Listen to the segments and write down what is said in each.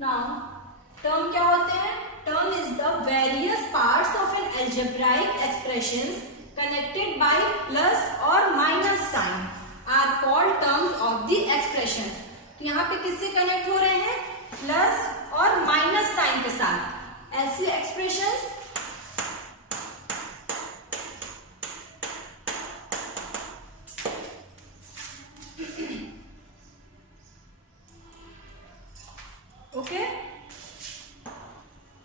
Now term क्या होते हैं? Term is the various parts of an algebraic expressions connected by plus or minus sign are called terms of the expression. तो यहाँ पे किससे connect हो रहे हैं? प्लस और माइनस साइन के साथ. ऐसी expressions okay,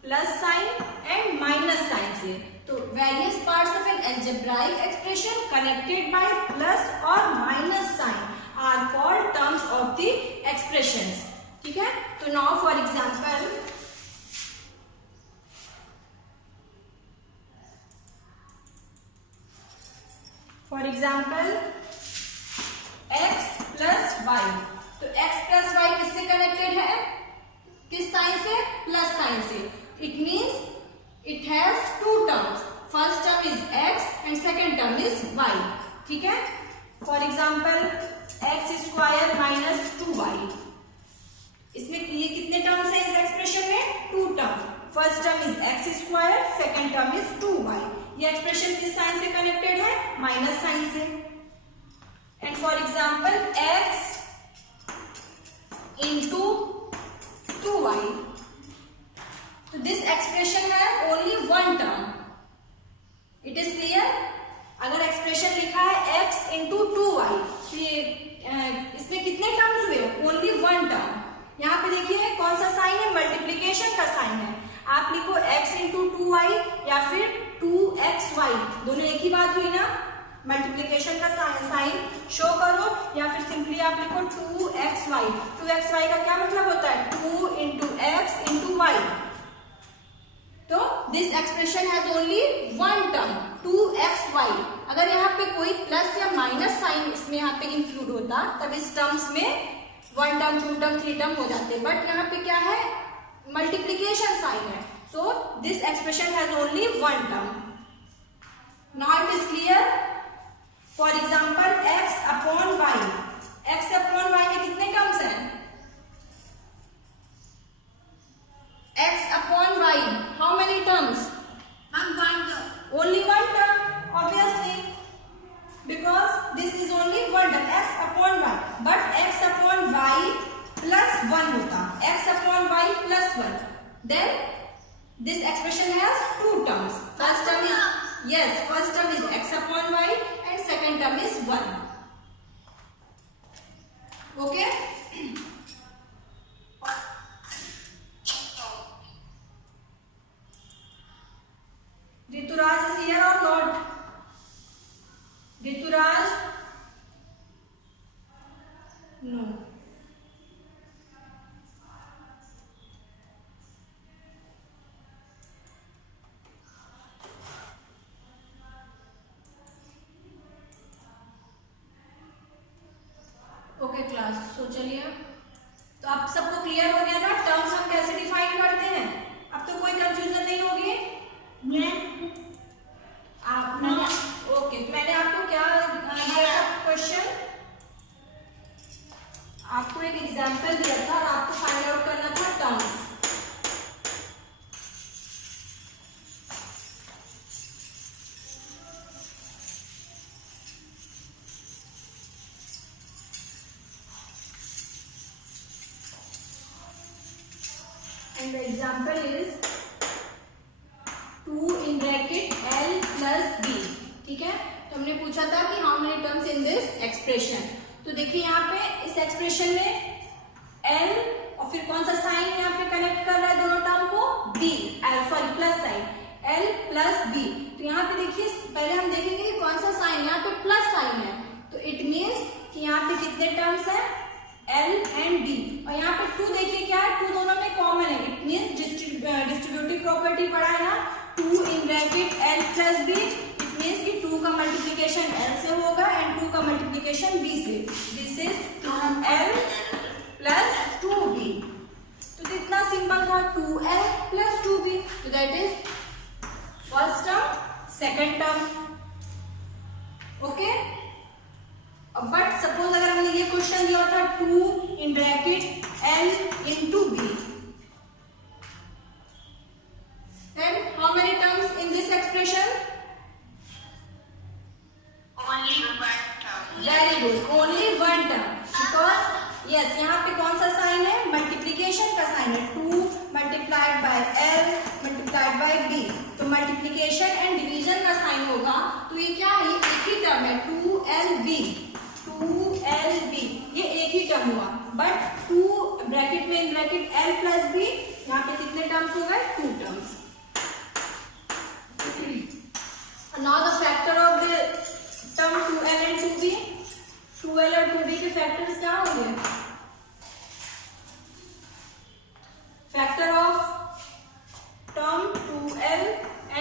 plus sign and minus sign से. तो various parts of an algebraic expression connected by plus और minus sign are called terms of the expressions. ठीक है. तो now for example, x plus y. तो x प्लस वाई किससे connected है? किस साइन से? प्लस साइन से. It means it has two terms. First term is x and second term is y. ठीक है. For example x square minus 2y. इसमें ये कितने टर्म्स है इस एक्सप्रेशन में? Two terms. First term is x square, second term is 2y. ये expression किस साइन से कनेक्टेड है? माइनस साइन से. And for example x into 2y. तो दिस एक्सप्रेशन है only one term. It is clear? अगर expression लिखा है x इंटू 2y, तो ये इसमें कितने टर्म्स हुए? Only one term. यहाँ पे देखिए कौन सा साइन है? मल्टीप्लीकेशन का साइन है. आप लिखो x इंटू 2y या फिर 2xy, दोनों एक ही बात हुई ना. मल्टीप्लीकेशन का साइन शो करो या फिर सिंपली आप लिखो 2xy. 2xy का क्या मतलब होता है? 2 इंटू एक्स इंटू वाई. तो this expression has only one term 2xy. अगर यहाँ पे कोई प्लस या माइनस साइन इसमें यहाँ पे इंक्लूड होता तब इस टर्म्स में one term, two term, three term हो जाते. बट यहाँ पे क्या है? मल्टीप्लीकेशन साइन है. So this expression has only one term. Now it is clear? For example x upon y. x upon y में कितने टर्म्स हैं? x upon y, how many terms? Only one term, obviously, because this is only one term x upon y. But x upon y plus one होता. x upon y plus one. Then this expression has two terms. First term is first term is x upon y and second term is 1. Okay? Rituraj is here or not? Rituraj? No. Okay class. तो चलिए, तो आप सबको clear हो गया ना terms हम कैसे डिफाइन करते हैं? अब तो कोई कंफ्यूजन नहीं होगी. आप ओके. मैंने आपको क्या दिया था क्वेश्चन? आपको एक एग्जांपल दिया था और आपको फाइंड आउट करना था terms. And the example is 2 in bracket L plus B. ठीक है. तो हमने पूछा था कि how many terms in this expression. तो देखिए यहाँ पे इस एक्सप्रेशन में L और फिर कौन सा साइन यहाँ पे कनेक्ट कर रहा है दोनों टर्म को? B. Sorry, plus sign L plus B. तो यहाँ पे देखिए पहले हम देखेंगे कि कौन सा साइन. यहाँ पे प्लस साइन है तो इट मीन्स कि यहाँ पे कितने टर्म्स है? L and B. और यहाँ पे 2 देखिए क्या है? 2 दोनों में कॉमन है. इट मीन्स डिस्ट्रीब्यूटिव प्रॉपर्टी पढ़ा है ना. 2 in bracket L plus B. It means कि 2 का मल्टीप्लीकेशन L से होगा एंड 2 का मल्टीप्लीकेशन B से. This is 2L plus 2B. तो कितना सिंपल था? 2L plus 2B. तो that is first term, second term. Okay. But suppose अगर हमने ये क्वेश्चन दिया था 2 in bracket L into B, पे कौन सा साइन है, मल्टीप्लीकेशन का साइन है, 2 multiplied by L multiplied by B, तो मल्टीप्लीकेशन एंड डिवीजन का साइन होगा, तो ये क्या है, ये एक ही टर्म है 2LB, 2LB, ये एक ही टर्म हुआ, बट 2 ब्रैकेट में in bracket L plus B, यहाँ पे कितने टर्म्स हो गए, 2 terms. Now the factor of the term 2L and 2B, 2L और 2B के फैक्टर्स क्या होंगे, factor of term 2L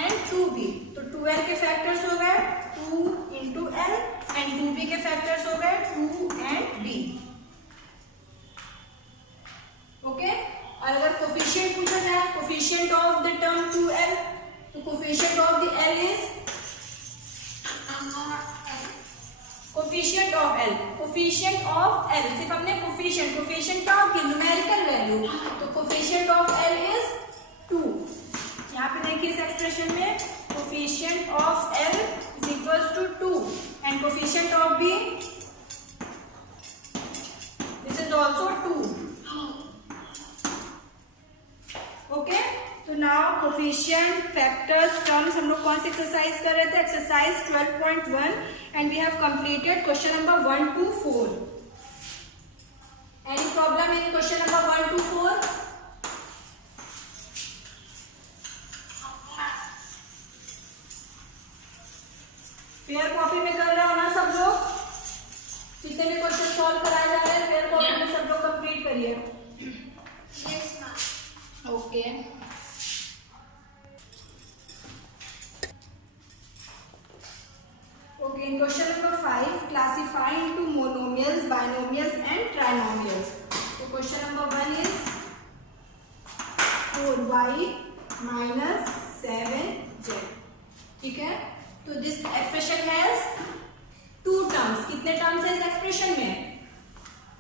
and 2B, तो 2L के फैक्टर्स हो गए 2 into L and 2B के फैक्टर्स हो गए 2 and B, ओके। और अगर कोफिशिएंट पूछा जाए, coefficient of the term 2L, तो coefficient of the L is coefficient of L, coefficient of L, सिर्फ हमने कोफिशिएंट, कोफिशिएंट क्या होगी, न्यूमेरिकल वैल्यू, तो कोफिशिएंट ऑफ L इज 2। यहाँ पे देखिए इस एक्सप्रेशन में coefficient of L is equals to 2 and coefficient of B this is also 2, okay. तो नाउ कोफिशिएंट फैक्टर्स टर्म्स हम लोग कौन सी एक्सरसाइज कर रहे थे, exercise 12.1 and we have completed question number 1 to 4। Any problem in question number 1 to 4? Fair copy में कर रहे हो ना सब लोग, जितने भी क्वेश्चन सॉल्व कराए जा रहे हैं फेयर कॉपी में सब लोग कंप्लीट करिए, okay. Okay, in question number 5, classify into monomials, binomials and trinomials. So question number 1 is 4y minus 7z, ठीक है। तो this expression has 2 terms, कितने terms है इस expression में,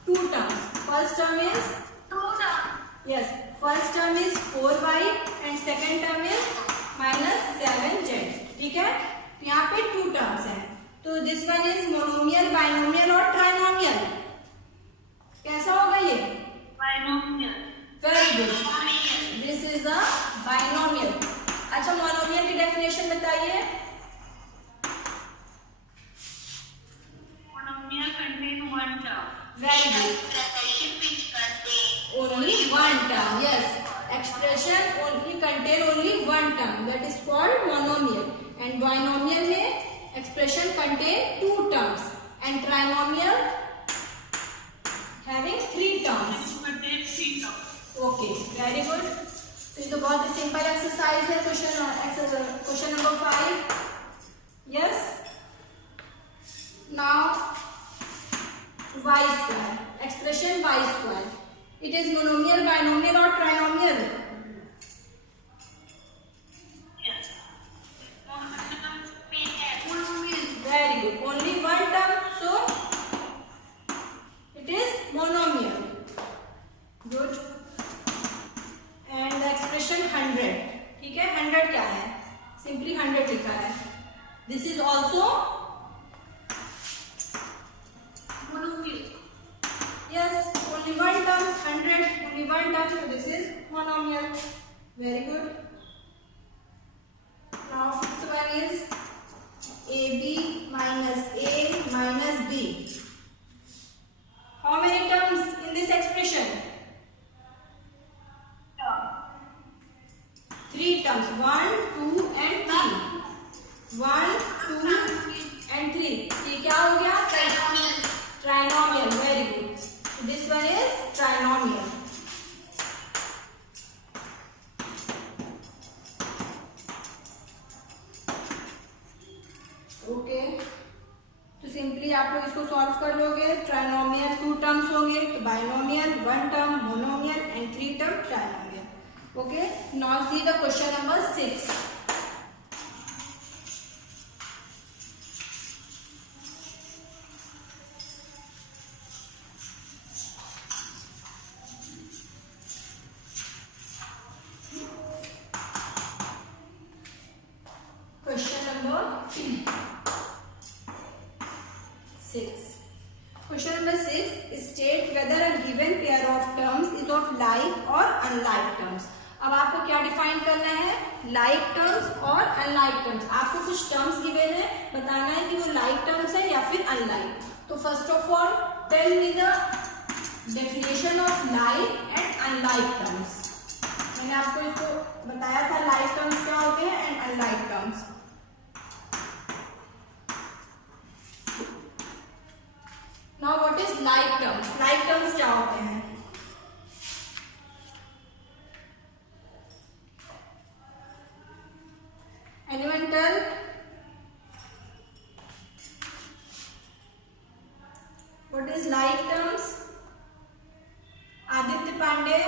2 terms, first term is 2 terms, yes, first term is 4y and second term is minus 7z, ठीक है। यहाँ पे 2 टर्म्स हैं, तो this one is monomial, binomial और ट्राइनोमियल, कैसा होगा ये, binomial, very good, this is a binomial. अच्छा मोनोमियल की डेफिनेशन बताइए, monomial contain one term, very good, only one term, yes, expression only contain only one term, that is called monomial. And binomial में expression contain 2 terms and trinomial having 3 terms, okay, very good। तो ये तो बहुत ही simple exercise है, question number 5, yes. Now y square, expression y square, it is monomial, binomial और trinomial, very good, only one term, so it is monomial, good। and the expression 100, ठीक है, 100 क्या है, simply 100 लिखा है, this is also monomial, yes, only one term, 100, only one term, so this is monomial, very good। now fifth one is AB minus A minus B. How many terms in this expression? 3 terms, 1, 2 and 3, 1, 2 and 3, ये क्या हो गया, trinomial, very good, this one is trinomial, okay. तो simply आप लोग इसको solve कर लोगे, ट्राइनोमियल 2 टर्म्स होंगे, तो binomial 1 term, monomial and 3 term trinomial, okay. Now see the question number 6, question number 6, question number 6, state whether a given pair of like और unlike terms. अब आपको क्या डिफाइन करना है, लाइक टर्म्स और अनलाइक टर्म्स। आपको कुछ टर्म्स गिवन है, बताना है कि वो लाइक टर्म्स है या फिर अनलाइक। तो first of all tell me the definition of like and unlike terms. मैंने आपको इसको बताया था लाइक टर्म्स क्या होते हैं and unlike terms. Now what is like terms? Like terms क्या होते हैं? Anyone tell? What is like terms? Aditya Pandey.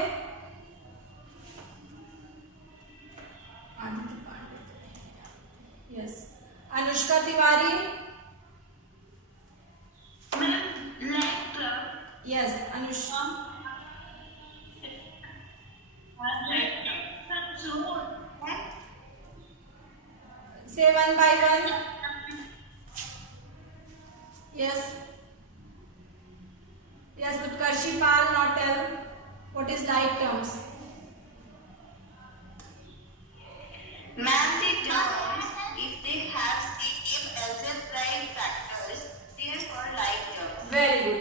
Aditya Pandey. Yes. Anushka Tiwari. Like term. Yes, Anushka. Say one by one. Yes. Yes, Utkarshi Pal, not tell. What is like terms? Ma'am, the terms, if they have same algebraic factors, they are called like terms. Very good.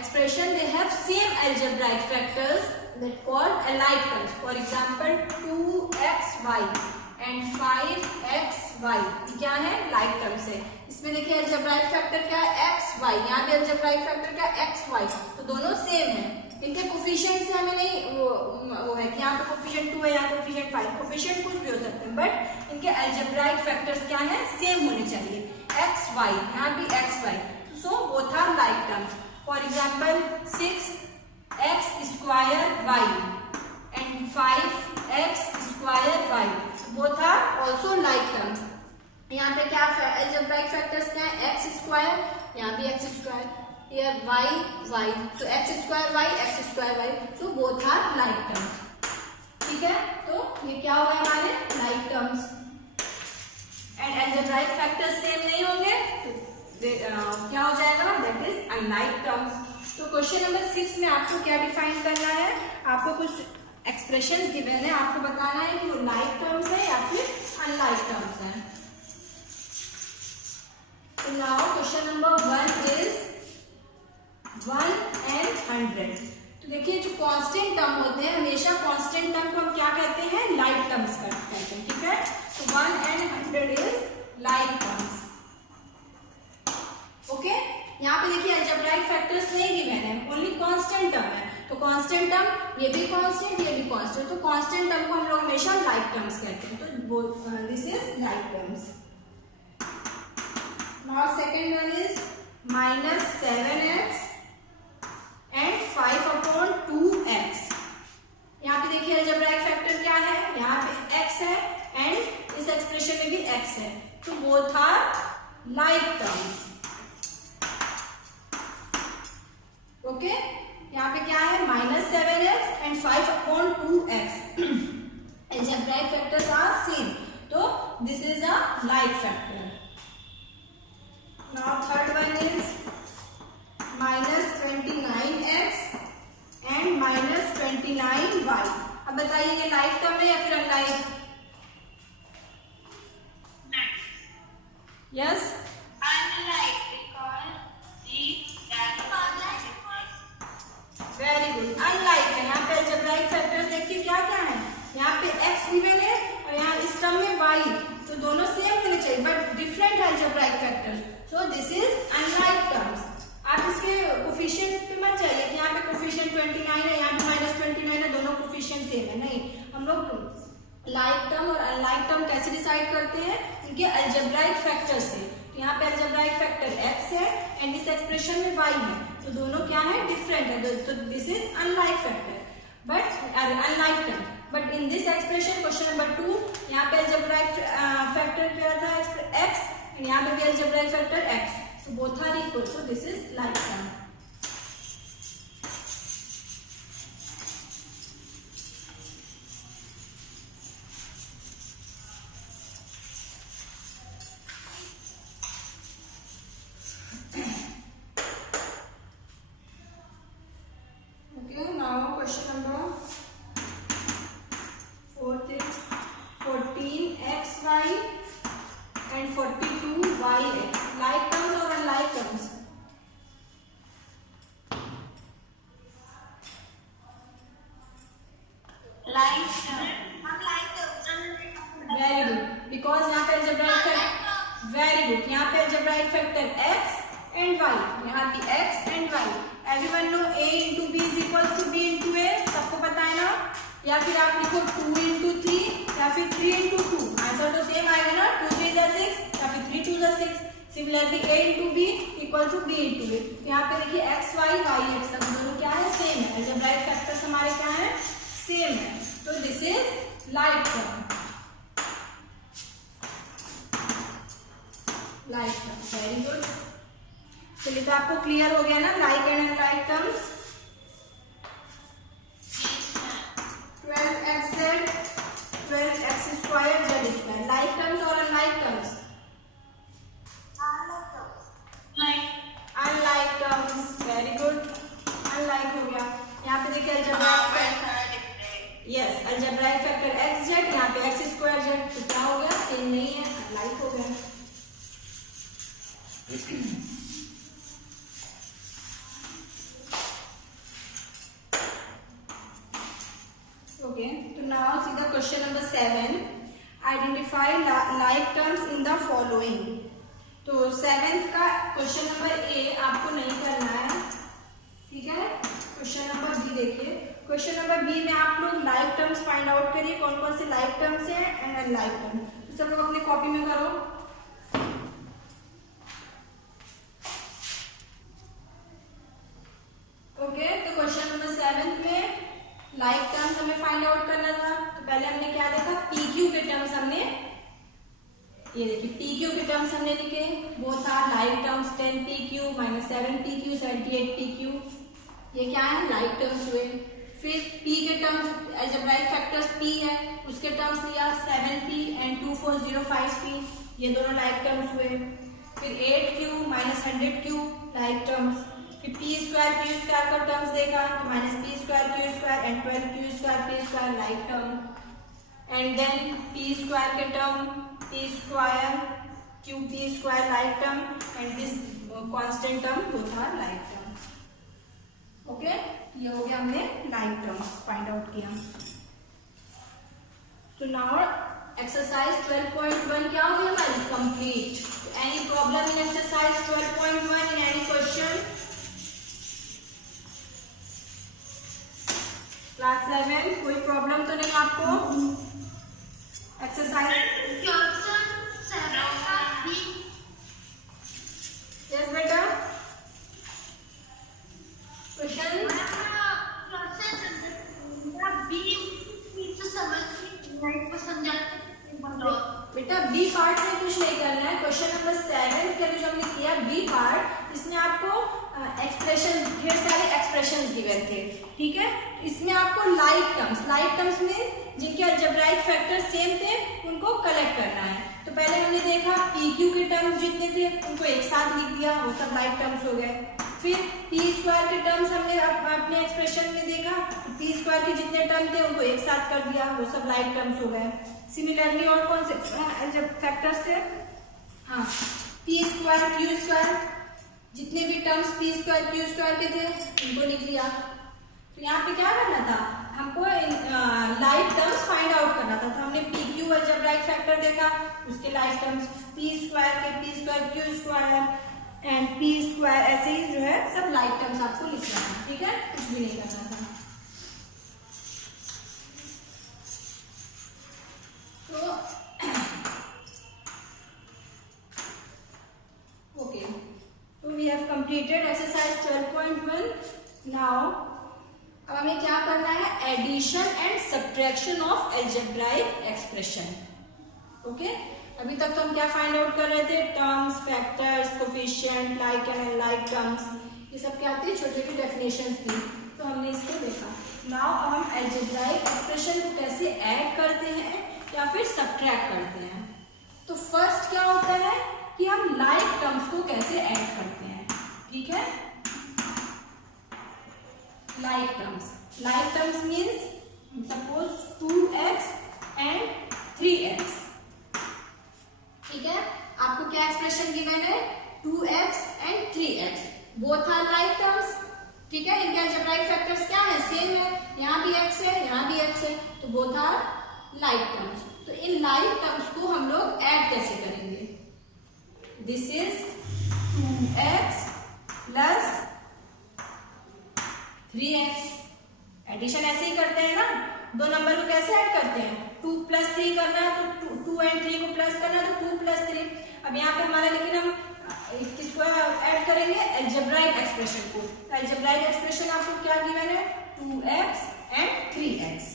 Expression they have same algebraic factors that called alike terms. For example, 2xy and 5xy क्या है? Like terms है। इसमें देखिए algebraic factor क्या है? xy। यहाँ पे algebraic factor क्या है? xy। तो दोनों सेम है। इनके कोफिशिएंट से हमें नहीं वो है कि यहाँ पे कोफिशिएंट 2 है, यहाँ कोफिशिएंट 5। कोफिशिएंट कुछ भी हो सकते हैं, बट इनके अलजेब्राइक फैक्टर्स क्या है? सेम होने चाहिए। xy, यहाँ भी xy, so both are like terms. For example 6x square y and 5x square y, both are also like terms. यहाँ पे क्या algebraic factors क्या है? x square, यहाँ भी x square, here y y, so x square y, so both are like terms. ठीक है, तो ये क्या हुआ हमारे like terms and algebraic factors same नहीं होंगे तो क्या हो जाएगा? That is unlike terms. तो क्वेश्चन नंबर 6 में आपको क्या डिफाइन करना है? आपको कुछ एक्सप्रेशंस गिवन है, आपको बताना है कि वो लाइक टर्म्स है या फिर अनलाइक टर्म्स है। तो now question number 1 is 1 and 100। तो देखिए जो कांस्टेंट टर्म होते हैं, हमेशा कांस्टेंट टर्म को हम क्या कहते हैं? लाइक टर्म्स कहते हैं। ठीक है, तो 1 and 100 is like terms. Okay, यहाँ पे देखिए अलजेब्राइक फैक्टर्स नहीं गिवन है, ओनली कांस्टेंट टर्म है। तो कांस्टेंट टर्म ये भी कांस्टेंट, ये भी कांस्टेंट, तो कांस्टेंट टर्म को हम लोग हमेशा लाइक टर्म्स कहते हैं। तो this is like terms. Now second one is -7x and 5/2x। यहाँ पे देखिए अलजेब्राइक फैक्टर क्या है? यहाँ पे x है एंड इस एक्सप्रेशन में भी x है, तो both are like terms. Okay, यहाँ पे क्या है? -7x and 5/2x। algebraic factors are same, तो this is a like factor. Now third one is -29x and -29y। अब बताइए ये like term है या फिर unlike? Yes? Unlike, because very good, unlike है। यहाँ पे अलजेब्राइक फैक्टर्स देखिए क्या क्या है? यहाँ पे x गिवन है और यहाँ इस टर्म में y, तो दोनों सेम होने चाहिए but different algebraic factors, so this is unlike terms. आप इसके कोफिशिएंट्स पे मत जाइए कि यहाँ पे कोफिशिएंट 29 है, यहाँ पे -29 है, दोनों कोफिशिएंट सेम है। नहीं, हम लोग लाइक टर्म और अनलाइक टर्म कैसे डिसाइड करते हैं? इनके अलजेब्राइक फैक्टर से। तो यहाँ पे अलजेब्राइक फैक्टर x है एंड इस एक्सप्रेशन में y है, तो दोनों क्या है? डिफरेंट है, तो this is unlike factor but unlike term. But in this expression question number 2, यहाँ पे अलजेब्राइक फैक्टर क्या था? x, एंड यहाँ पे भी algebraic factor x, so both are equal, so this is like term. Okay, now question number 4 is 14xy and 42yx. Like terms or unlike terms? Like terms. Very good. Because यहाँ पे algebraic factor, very good. यहाँ पे algebraic factor x and y. यहाँ भी x and y. Everyone know a into b is equals to b into a. सबको पता है ना? या फिर आप लिखो 2 into 3 या फिर 3 into 2. आंसर तो सेम आएगा ना? 2 3 is 6 या फिर 3 2 is 6. Similarly a into b equal to b into a. तो यहाँ पे देखिए x y y x तक दोनों क्या है? सेम है. algebraic factors हमारे क्या है? सेम है. तो this is like term. Like terms. Very good. चलिए तो आपको क्लियर हो गया ना like and unlike terms. 12xz 12x square z square. Like terms और unlike terms? Unlike terms. Very good. Unlike हो गया. यहाँ पे देखिए algebraic factor. Yes, algebraic factor xz. यहाँ पे x स्क्वायर z. तो क्या हो गया? सेम नहीं है, अनलाइक हो गया. Okay, तो now see the question number 7. Identify like terms in the following. तो 7th का क्वेश्चन नंबर ए आपको नहीं करना है, ठीक है. क्वेश्चन नंबर बी देखिए. क्वेश्चन नंबर बी में आप लोग लाइक टर्म्स फाइंड आउट करिए. कौन कौन से लाइक टर्म्स हैं एंड अनलाइक टर्म्स. सब लोग अपनी कॉपी में करो. ओके, तो क्वेश्चन नंबर 7 में लाइक टर्म्स हमें फाइंड आउट करना था. तो पहले हमने क्या देखा? पी क्यू के टर्म्स हमने, ये देखिए पी क्यू के टर्म्स हमने लिखे. वो था like terms 10 P Q minus 7 P Q 78 P Q. ये क्या है? लाइक टर्म्स हुए. फिर पी के टर्म्स अलजेब्राइक फैक्टर्स पी है, उसके टर्म्स लिया 7p एंड 2405p. ये दोनों लाइक टर्म्स हुए. फिर 8q minus 100q like terms. फिर पी स्क्वायर क्यू स्क्वायर का टर्म्स देखा तो minus P square Q square and 12q square P square like term. And then P square के term P square Q P square like term and this constant term वो था like term. Okay, ये हो गया, हमने like terms find out किया. तो now exercise 12.1 क्या हो गया हमारी? Complete. Any problem in exercise 12.1 in any question? Class 7 कोई प्रॉब्लम तो नहीं आपको? एक्सरसाइज यस बेटा. क्वेश्चन बेटा बी पार्ट में कुछ नहीं करना है. क्वेश्चन नंबर 7 के लिए जो हमने किया बी पार्ट, इसमें आपको एक्सप्रेशन, ढेर सारे एक्सप्रेशंस गिवन थे, ठीक है. इसमें आपको लाइक टर्म्स में जिनके अलजेब्राइक फैक्टर सेम थे उनको कलेक्ट करना है. तो पहले हमने देखा पी क्यू के टर्म्स जितने थे उनको एक साथ लिख दिया, वो सब लाइक टर्म्स हो गए. फिर पी स्क्वायर के टर्म्स हमने अपने एक्सप्रेशन में देखा, पी स्क्वायर के जितने टर्म थे उनको एक साथ कर दिया, वो सब लाइक टर्म्स हो गए. सिमिलरली और कौन से फैक्टर्स थे? हाँ, पी स्क्वायर क्यू स्क्वायर, जितने भी terms P square Q square के थे उनको लिख लिया. तो यहाँ पे क्या करना था? हमको लाइक टर्म्स फाइंड आउट करना था. तो हमने पी क्यू अलजेब्राइक फैक्टर देखा, उसके लाइक टर्म्स पी स्क्वायर के P square Q square and P square, ऐसे ही जो है सब लाइक टर्म्स आपको लिखना है, ठीक है. कुछ भी नहीं करना था. तो ओके, तो we have completed exercise 12.1. Now अब हमें क्या करना है? Addition and subtraction of algebraic expression. Okay, अभी तक तो हम क्या फाइंड आउट कर रहे थे? Terms, factors, coefficient, like and unlike terms, ये सब क्या थी? छोटी छोटी डेफिनेशन थी. तो हमने इसको देखा. नाउ अब हम अलजेब्राइक एक्सप्रेशन को कैसे ऐड करते हैं या फिर सब्ट्रैक्ट करते हैं. तो फर्स्ट क्या होता है कि हम लाइक टर्म्स को कैसे ऐड करते हैं, ठीक है. Like terms like terms means suppose 2x and 3x, ठीक है। आपको क्या एक्सप्रेशन गिवन है, 2x and 3x, both are like terms, ठीक है। इनके अलजेब्राइक फैक्टर्स क्या है, सेम है, यहाँ भी x है, यहाँ भी x है, तो बोथ आर लाइक टर्म्स। तो इन लाइक टर्म्स को हम लोग ऐड कैसे करेंगे, this is 2x plus 3x, addition ऐसे ही करते हैं ना, दो नंबर को कैसे ऐड करते हैं, 2 प्लस 3 करना है तो 2 एंड 3 को प्लस करना है तो 2 प्लस 3। अब यहाँ पे हमारा, लेकिन हम किसको ऐड करेंगे, अलजेब्राइक एक्सप्रेशन को। अलजेब्राइक एक्सप्रेशन आपको क्या गिवन है, 2x एंड 3x,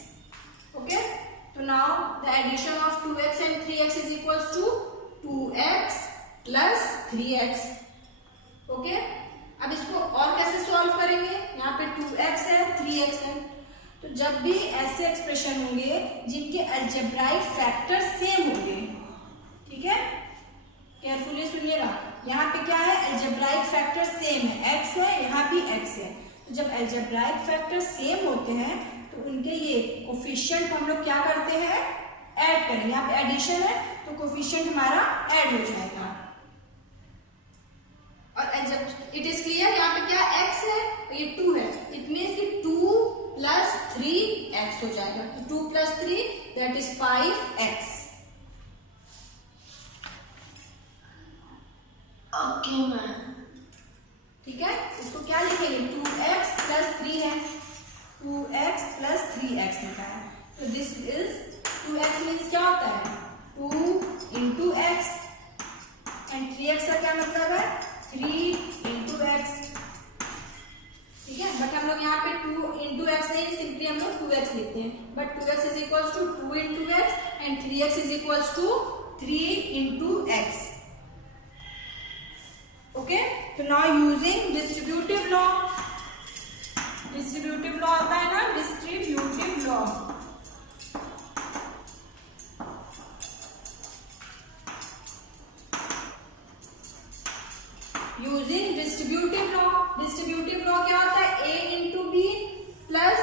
ओके। तो now the addition of 2x and 3x is equals to 2x plus 3x, okay. अब इसको और कैसे सॉल्व करेंगे, यहाँ पे 2x है, 3x है, तो जब भी ऐसे एक्सप्रेशन होंगे जिनके अलजेब्राइक फैक्टर सेम होंगे, ठीक है, केयरफुली सुनिएगा, यहाँ पे क्या है, अलजेब्राइक फैक्टर सेम है, x है, यहाँ भी x है, तो जब अलजेब्राइक फैक्टर सेम होते हैं तो उनके ये कोफिशिएंट हम लोग क्या करते हैं, ऐड करेंगे। यहाँ पे एडिशन है तो कोफिशिएंट हमारा ऐड हो जाएगा, और इट इज क्लियर, यहाँ पे क्या x है, ये 2 है, इट मीन्स कि 2 प्लस 3x हो जाएगा, तो 2 plus 3 that is 5x, okay ma'am, ठीक है। इसको क्या लिखेंगे, 2x प्लस 3 है, 2x प्लस 3x लिखा है, तो दिस इज 2x मीन्स क्या होता है, 2 इंटू एक्स, एंड 3x का क्या मतलब है, 3 इंटू एक्स, ठीक है। बट हम लोग यहाँ पे 2 इंटू एक्स नहीं, सिंपली हम लोग 2x लिखते हैं, but 2x is equals to 2 into X and 3x is equals to 3 into X, okay. तो now using distributive law, distributive law आता है ना, distributive law, using distributive law, distributive law क्या होता है, a into B plus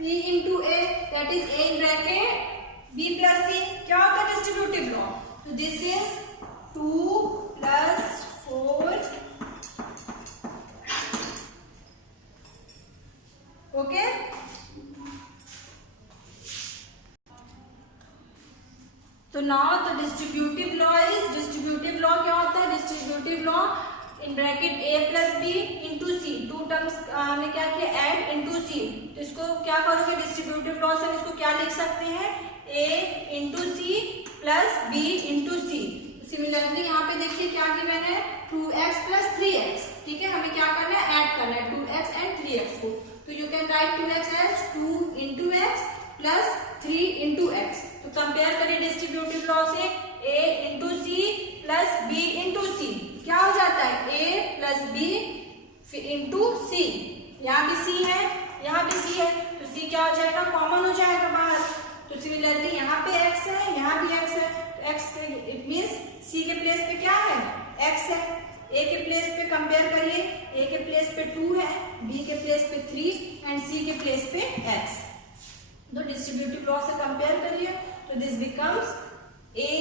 b into A, that is a in bracket b plus c, क्या होता है डिस्ट्रीब्यूटिव लॉ, तो दिस इज 2 प्लस 4, ओके। तो now the distributive law is, distributive law क्या होता है, distributive law in bracket a plus b into c, 2 terms ने क्या किया, ऐड इंटू सी, तो इसको क्या करोगे, डिस्ट्रीब्यूटिव लॉ से इसको क्या लिख सकते हैं, a into C plus b into C. Similarly यहाँ पे देखिए क्या गिवन है, 2x प्लस 3x, ठीक है, हमें क्या करना है, ऐड करना है 2x एंड 3x को, तो you can write 2x as 2 into x plus 3 into X. तो कंपेयर करिए डिस्ट्रीब्यूटिव लॉ से, a into C plus b into C, क्या हो जाता है, a plus b into C, यहाँ भी c है, यहाँ भी c है, तो c क्या हो जाएगा, कॉमन हो जाएगा बाहर, तो सिमिलरली यहाँ पे x है, यहाँ भी x है, तो x इट मीन्स c के प्लेस पे क्या है, x है, a के प्लेस पे कंपेयर करिए, a के प्लेस पे 2 है, b के प्लेस पे 3 एंड c के प्लेस पे x, तो डिस्ट्रीब्यूटिव लॉ से कंपेयर करिए, तो this becomes a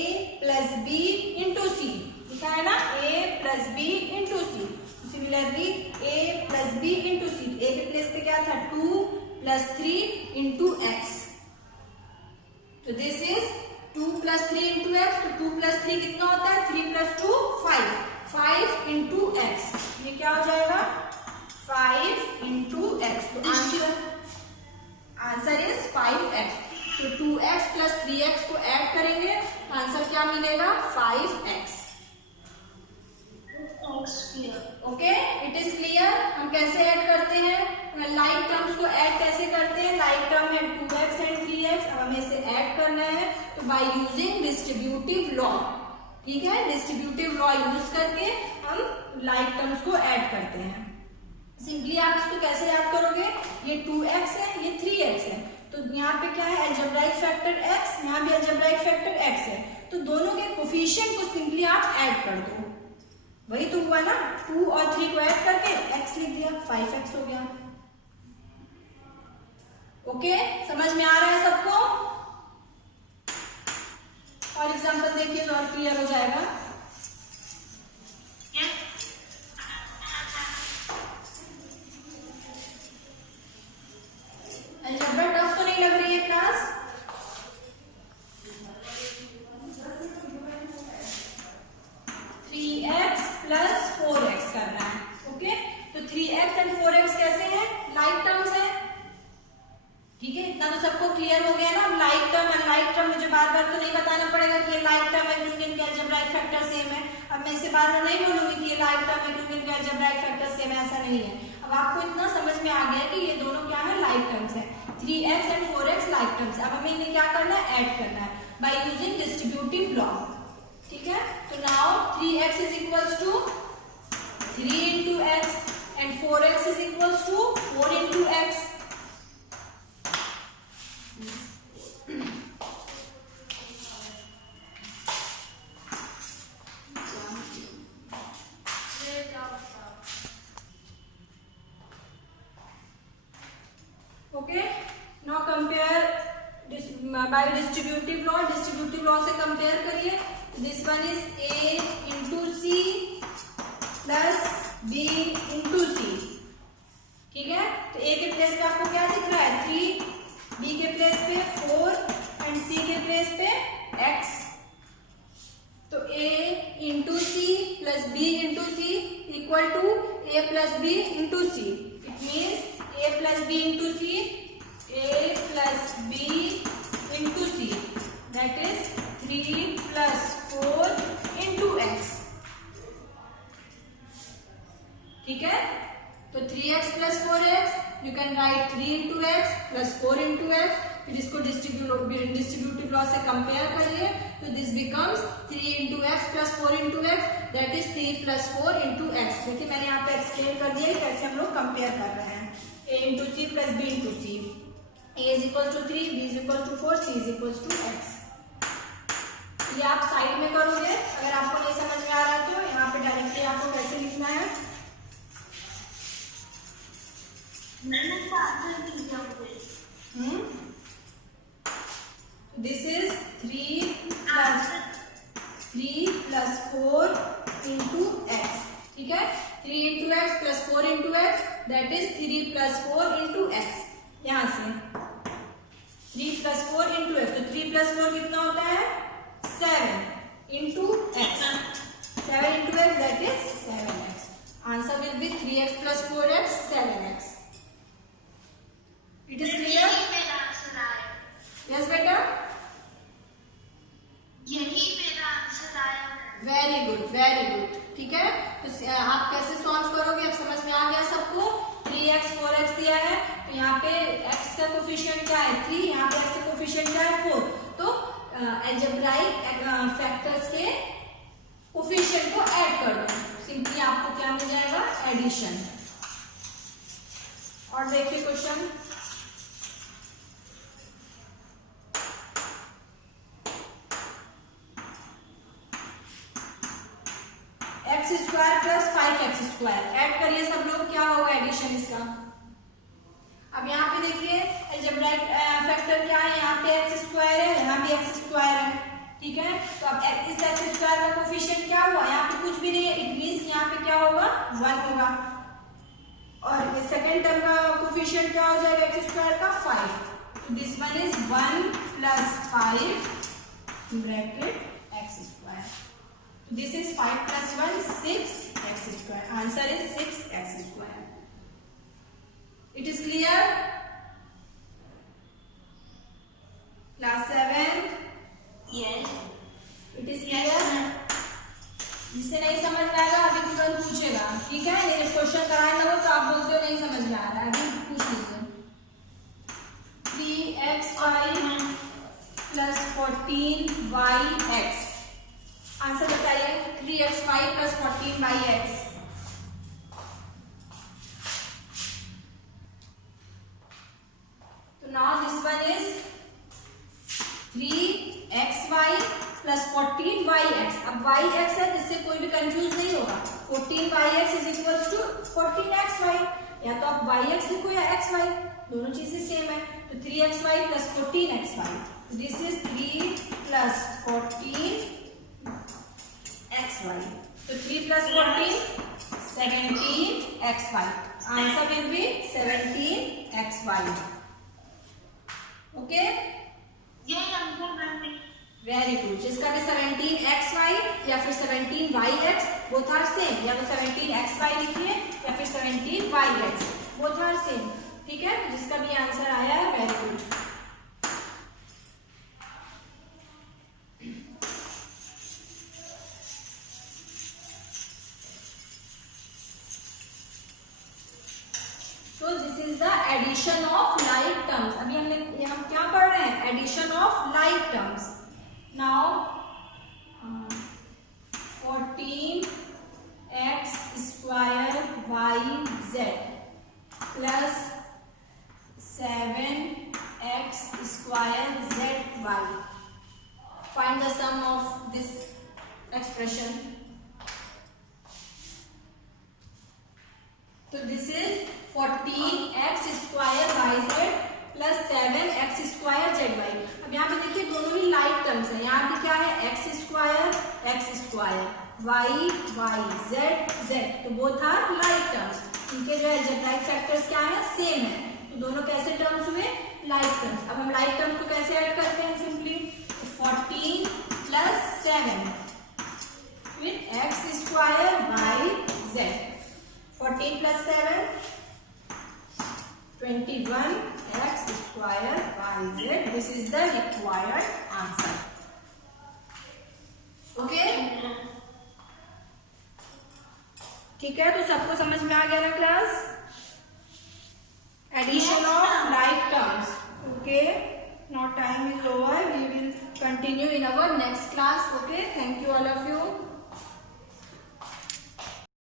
plus b into C, लिखा है ना, a plus b into C, similarly a plus b into C, a के प्लेस पे क्या था, 2 प्लस 3 इंटू एक्स, तो this is 2 plus 3 into X, तो 2 प्लस 3 कितना होता है, 3 प्लस 2 5 इंटू एक्स, ये क्या हो जाएगा, 5 इंटू एक्स, तो आंसर इज 5x, तो 2x प्लस 3x को ऐड करेंगे, आंसर क्या मिलेगा, 5x, okay. It is clear, हम कैसे ऐड करते हैं, लाइक टर्म्स को ऐड कैसे करते हैं, लाइक टर्म है 2x एंड 3x, अब हमें इसे ऐड करना है, तो बाय यूजिंग डिस्ट्रीब्यूटिव लॉ, ठीक है, डिस्ट्रीब्यूटिव लॉ यूज करके हम लाइक टर्म्स को ऐड करते हैं। सिंपली आप इसको कैसे याद करोगे, ये 2x है, ये 3x है, तो यहाँ पे क्या है, अलजेब्राइक फैक्टर x, यहाँ भी अलजेब्राइक फैक्टर x है, तो दोनों के कोफिशिएंट को सिंपली आप ऐड कर दो, वही तो हुआ ना, 2 और 3 को ऐड करके x लिख दिया, 5x हो गया, ओके, समझ में आ रहा है सबको? और एग्जांपल देखिए तो और क्लियर हो जाएगा। अलजेब्रा टफ तो नहीं लग रही है class? Three x plus 4x करना है। ओके, तो 3x एंड 4x कैसे हैं? लाइक टर्म्स है। ठीक है, इतना तो सबको क्लियर हो गया ना। अब लाइक टर्म अनलाइक टर्म मुझे बार बार तो नहीं बताना पड़ेगा कि ये लाइक टर्म है क्योंकि इनके अलजेब्राइक फैक्टर सेम है। अब मैं इसे बार बार नहीं बोलूंगी कि ये लाइक टर्म है क्योंकि इनके अलजेब्राइक फैक्टर सेम है, ऐसा नहीं है। अब आपको इतना समझ में आ गया कि ये दोनों क्या है? लाइक टर्म्स है। 3x and 4x like terms. अब हमें इन्हें क्या करना है? ऐड करना है बाय यूजिंग डिस्ट्रीब्यूटिव लॉ। ठीक है, तो now 3x is equals to 3 into x and 4x is equals to 4 into x. Okay, now compare this by distributive law. Distributive law से compare करिए। This one is a into c plus b into C. ठीक है, तो a के place पे आपको क्या दिख रहा है? 3, b के प्लेस पे 4 एंड c के प्लेस पे x। तो a into C plus b into c equal to a plus b into c. It means a plus b into C, a plus b into c, that is 3 plus 4 into x। ठीक है, तो 3x plus 4x you can write 3 into x plus 4 into x. फिर इसको distributive law से compare करिए तो this becomes 3 into x plus 4 into x, that is 3 plus 4 into x. देखिए मैंने यहाँ पे एक्सप्लेन कर दिया कैसे हम लोग कंपेयर कर रहे हैं। a into C plus b into C, a is equal to 3, b is equal to 4, c is equal to x। ये आप साइड में करोगे। अगर आपको नहीं समझ में आ रहा तो यहाँ पे डायरेक्टली आपको कैसे लिखना है? This is 3 plus 4 into x. ठीक है, 3 into x plus 4 into x, that is 3 plus 4 into x। यहाँ से 3 plus 4 into x, तो 3 plus 4 कितना होता है? 7 into x। 7 into x, that is 7x। Answer will be 3x plus 4x, 7x। It is clear? Yes बेटा, यही मेरा answer आया। Very good very good. ठीक है, तो आप कैसे सॉल्व करोगे अब समझ में आ गया सबको। 3x 4x दिया है, तो यहाँ पे x का कोफिशिएंट क्या है? 3, यहाँ पे x का कोफिशिएंट क्या है? 4। तो अलजेब्राइक फैक्टर्स के कोफिशिएंट को ऐड कर दो, सिंपली आपको क्या मिल जाएगा? एडिशन। और देखिए question, x square plus 5x square add करिए सब लोग, क्या होगा एडिशन इसका? अब यहाँ पे देखिए अलजेब्राइक फैक्टर क्या है? यहाँ पे x स्क्वायर है, यहाँ भी x स्क्वायर है। ठीक है, तो अब इस x स्क्वायर का कोफिशिएंट क्या हुआ? यहाँ पे कुछ भी नहीं है, इट मींस यहाँ पे क्या होगा? 1 होगा। और ये सेकेंड टर्म का कोफिशिएंट क्या हो जाएगा x स्क्वायर का? 5। तो this one is 1 plus 5 bracket x square. This is 5 plus 1, 6x square. Answer is 6x square. It is clear? Class 7? Yes. It is clear? जिसे नहीं समझ में आएगा अभी तुरंत पूछेगा। ठीक है, ये क्वेश्चन कराना हो तो आप बोलते हो नहीं समझ में आ रहा है, अभी पूछ लीजिए। 3xy plus 14yx। आंसर बताइए। 3xy plus 14yx। तो now this one is 3xy plus 14yx। अब yx है जिससे कोई भी कंफ्यूज नहीं होगा। 14yx is equals to 14xy। या तो आप yx लिखो या xy, दोनों चीजें सेम है। तो 3xy plus 14xy. This is 3 plus 14xy. So 3 plus 14, 17xy. Answer will be 17xy. Okay? यही आंसर मैम। Very good. जिसका भी 17xy या फिर 17yx बोथ आर सेम, या तो 17xy लिखिए या फिर 17yx बोथ आर सेम। ठीक है, जिसका भी आंसर आया है very good. So this is the addition of like terms. अभी हम क्या पढ़ रहे हैं? Addition of like terms. Now 14x square yz plus 7x square zy. Find the sum of this expression. So this is 14x square yz plus 7x square zy. अब यहाँ पे देखिए दोनों ही लाइक टर्म्स हैं। यहाँ पे क्या है? x square y z z, तो बोथ आर लाइक टर्म्स। इनके जो अलजेब्राइक फैक्टर्स क्या है? सेम है। तो दोनों कैसे टर्म्स हुए? Like terms. अब हम लाइक टर्म्स को कैसे ऐड करते हैं? Simply 14 plus 7 with x square y z. 14 plus 7, 21x square yz. This is the required answer. Okay? ठीक है, तो सबको समझ में आ गया ना class? Addition of like terms. Okay? Now time is over. We will continue in our next class. Okay? Thank you all of you.